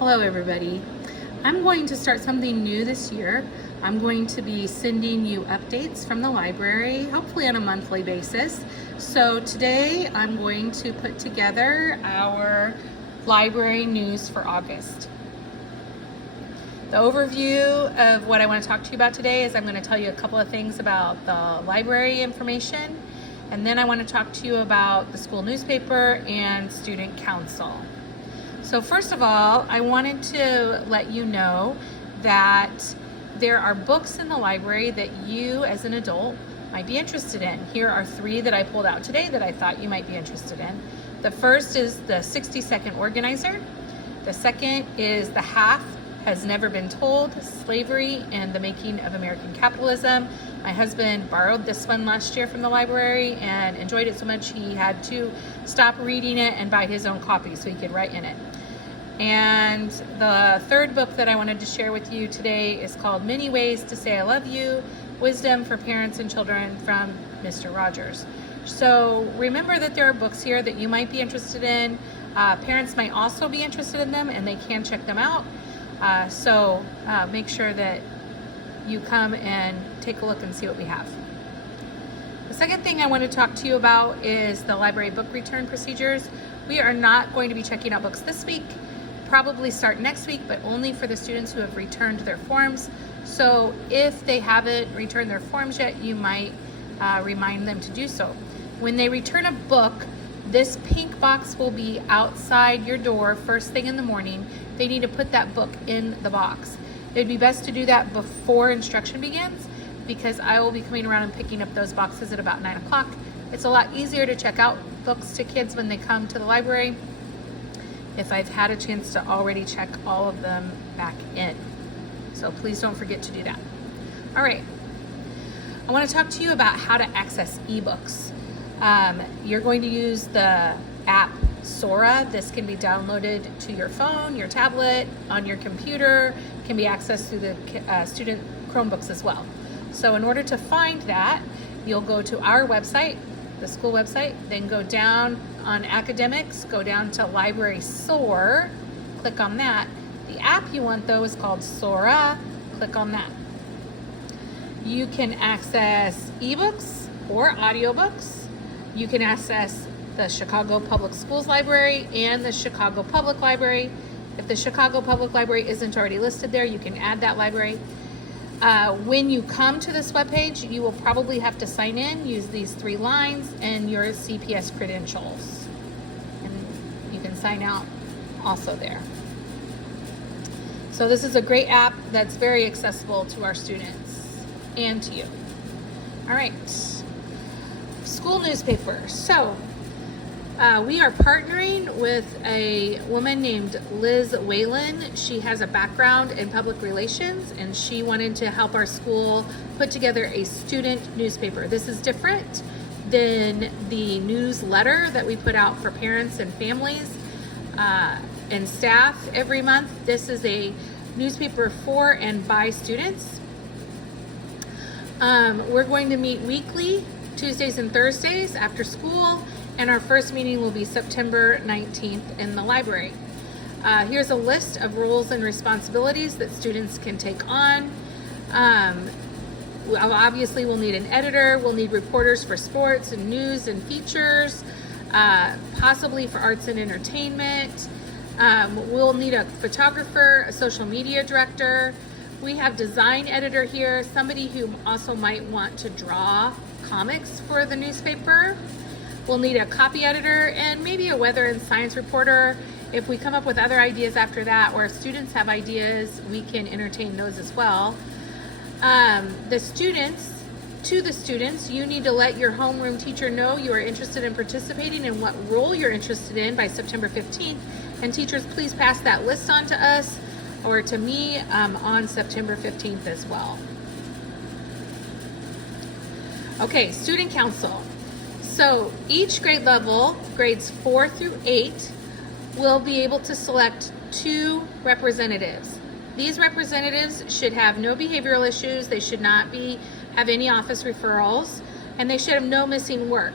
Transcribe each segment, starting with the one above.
Hello everybody. I'm going to start something new this year. I'm going to be sending you updates from the library, hopefully on a monthly basis. So today I'm going to put together our library news for August. The overview of what I want to talk to you about today is I'm going to tell you a couple of things about the library information, and then I want to talk to you about the school newspaper and student council. So first of all, I wanted to let you know that there are books in the library that you as an adult might be interested in. Here are 3 that I pulled out today that I thought you might be interested in. The first is the 60-Second Organizer. The second is The Half Has Never Been Told, Slavery and the Making of American Capitalism. My husband borrowed this one last year from the library and enjoyed it so much he had to stop reading it and buy his own copy so he could write in it. And the third book that I wanted to share with you today is called Many Ways to Say I Love You, Wisdom for Parents and Children from Mr. Rogers. So remember that there are books here that you might be interested in. Parents might also be interested in them and they can check them out. So make sure that you come and take a look and see what we have. The second thing I want to talk to you about is the library book return procedures. We are not going to be checking out books this week. Probably start next week, but only for the students who have returned their forms. So if they haven't returned their forms yet, you might remind them to do so. When they return a book, this pink box will be outside your door first thing in the morning. They need to put that book in the box. It'd be best to do that before instruction begins, because I will be coming around and picking up those boxes at about 9 o'clock. It's a lot easier to check out books to kids when they come to the library if I've had a chance to already check all of them back in. So please don't forget to do that. All right, I want to talk to you about how to access ebooks. You're going to use the app Sora. This can be downloaded to your phone, your tablet, on your computer. It can be accessed through the student Chromebooks as well. So in order to find that, you'll go to our website, the school website, then go down on academics, go down to Library Soar, click on that. The app you want though is called Sora, click on that. You can access ebooks or audiobooks. You can access the Chicago Public Schools Library and the Chicago Public Library. If the Chicago Public Library isn't already listed there, you can add that library. When you come to this webpage, you will probably have to sign in, use these 3 lines and your CPS credentials. And you can sign out also there. So this is a great app that's very accessible to our students and to you. All right, school newspaper. So we are partnering with a woman named Liz Whalen. She has a background in public relations and she wanted to help our school put together a student newspaper. This is different than the newsletter that we put out for parents and families and staff every month. This is a newspaper for and by students. We're going to meet weekly, Tuesdays and Thursdays after school. And our first meeting will be September 19th in the library. Here's a list of roles and responsibilities that students can take on. Obviously, we'll need an editor. We'll need reporters for sports and news and features, possibly for arts and entertainment. We'll need a photographer, a social media director. We have design editor here, somebody who also might want to draw comics for the newspaper. We'll need a copy editor and maybe a weather and science reporter. If we come up with other ideas after that, or if students have ideas, we can entertain those as well. To the students, you need to let your homeroom teacher know you are interested in participating and what role you're interested in by September 15th. And teachers, please pass that list on to us or to me on September 15th as well. Okay, student council. So each grade level, grades 4 through 8, will be able to select 2 representatives. These representatives should have no behavioral issues, they should not have any office referrals, and they should have no missing work.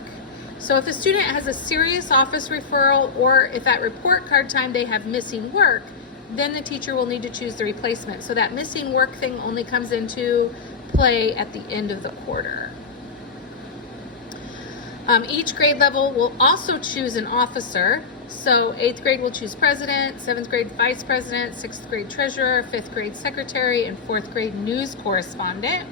So if a student has a serious office referral, or if at report card time they have missing work, then the teacher will need to choose the replacement. So that missing work thing only comes into play at the end of the quarter. Each grade level will also choose an officer. So 8th grade will choose president, 7th grade vice president, 6th grade treasurer, 5th grade secretary, and 4th grade news correspondent.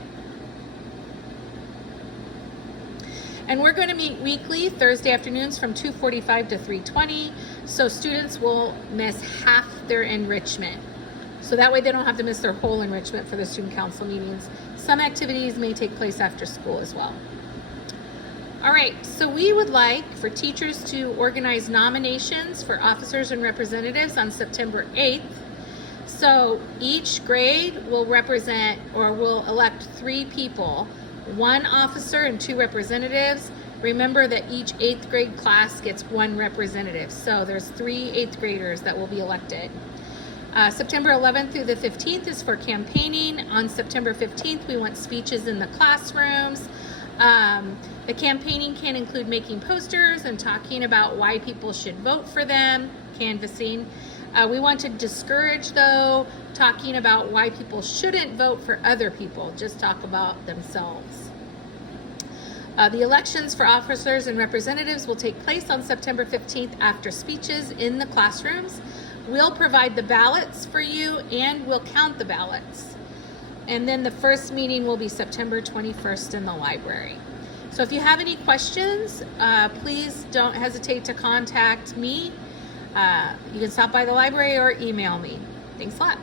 And we're going to meet weekly, Thursday afternoons from 2:45 to 3:20. So students will miss half their enrichment. So that way they don't have to miss their whole enrichment for the student council meetings. Some activities may take place after school as well. All right, so we would like for teachers to organize nominations for officers and representatives on September 8th. So each grade will represent or will elect 3 people, 1 officer and 2 representatives. Remember that each 8th grade class gets 1 representative. So there's 3 8th graders that will be elected. September 11th through the 15th is for campaigning. On September 15th, we want speeches in the classrooms. The campaigning can include making posters and talking about why people should vote for them, canvassing. We want to discourage, though, talking about why people shouldn't vote for other people, just talk about themselves. The elections for officers and representatives will take place on September 15th after speeches in the classrooms. We'll provide the ballots for you and we'll count the ballots. And then the first meeting will be September 21st in the library. So if you have any questions, please don't hesitate to contact me. You can stop by the library or email me. Thanks a lot.